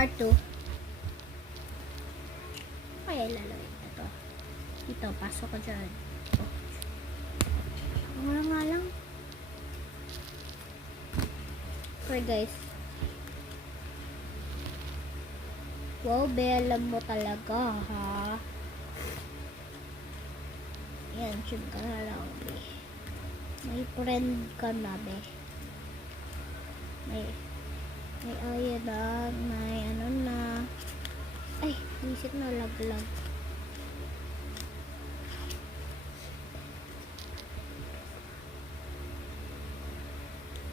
part 2. Kaya ilalawin na to. Dito, pasok ko dyan. Wala nga lang. Okay guys. Wow, be, alam mo talaga, ha? Yan, tune ka na lang, be. May friend ka na, be. May ayun na, may ano na. Ay, isip na laglag.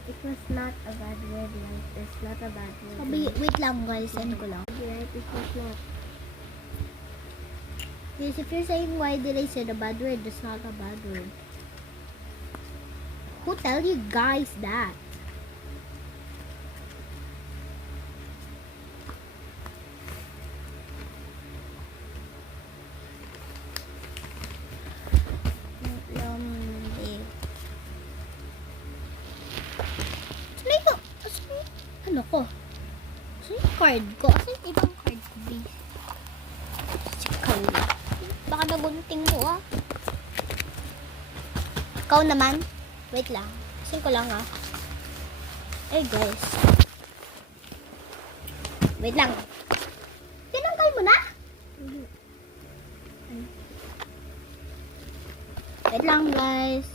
It was not a bad word, right? It's not a bad word. Sabi, wait lang guys, send ko lang. Right? It was not. Yes, if you're saying why did I say the bad word, that's not a bad word. Who tell you guys that? Ano ko? Saan yung card ko? Saan yung ibang card ko, please? Ikaw. Baka nagunting mo, ah. Ikaw naman. Wait lang. Kasi ko lang, ah. Eh, guys. Wait lang. Tinanggal mo na? Wait lang, guys.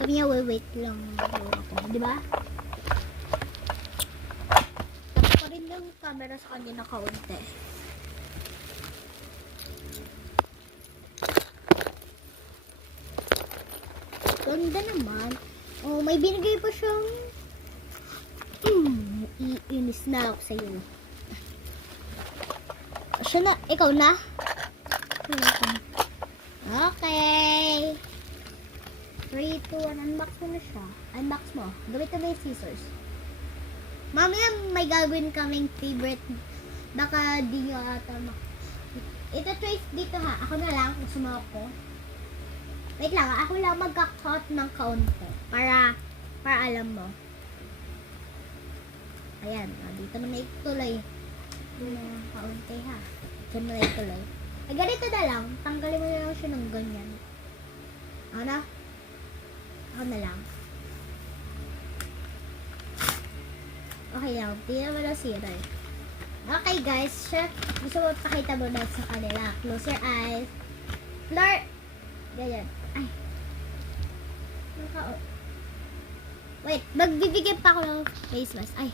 Sabi niya, wait lang. Di ba? Yung camera sa kanya na kaunti. Ganda naman. Oh, may binigay pa siyang iinis na ako sa'yo. Siya na, ikaw na? Okay. 3, 2, 1, unbox mo na siya. Unbox mo. Gawin mo yung scissors. Mamaya may gagawin kaming favorite. Baka di nyo ata ito choice dito ha. Ako na lang. Gusto mo ako. Wait lang. Ako lang magka-cut ng kaunti. Para alam mo. Ayan. Dito mo na ituloy. Kaunti ha. Diyan mo na ituloy. Ay ganito na lang. Tanggalin mo na lang siya ng ganyan. Ano? Ako na lang. Okay lang, tingnan mo na sira. Okay guys, gusto mo pakita mo na sa kanila. Close your eyes. Fleur! Ganyan. Ay. Wait, magbibigay pa ako ng face mask. Ay.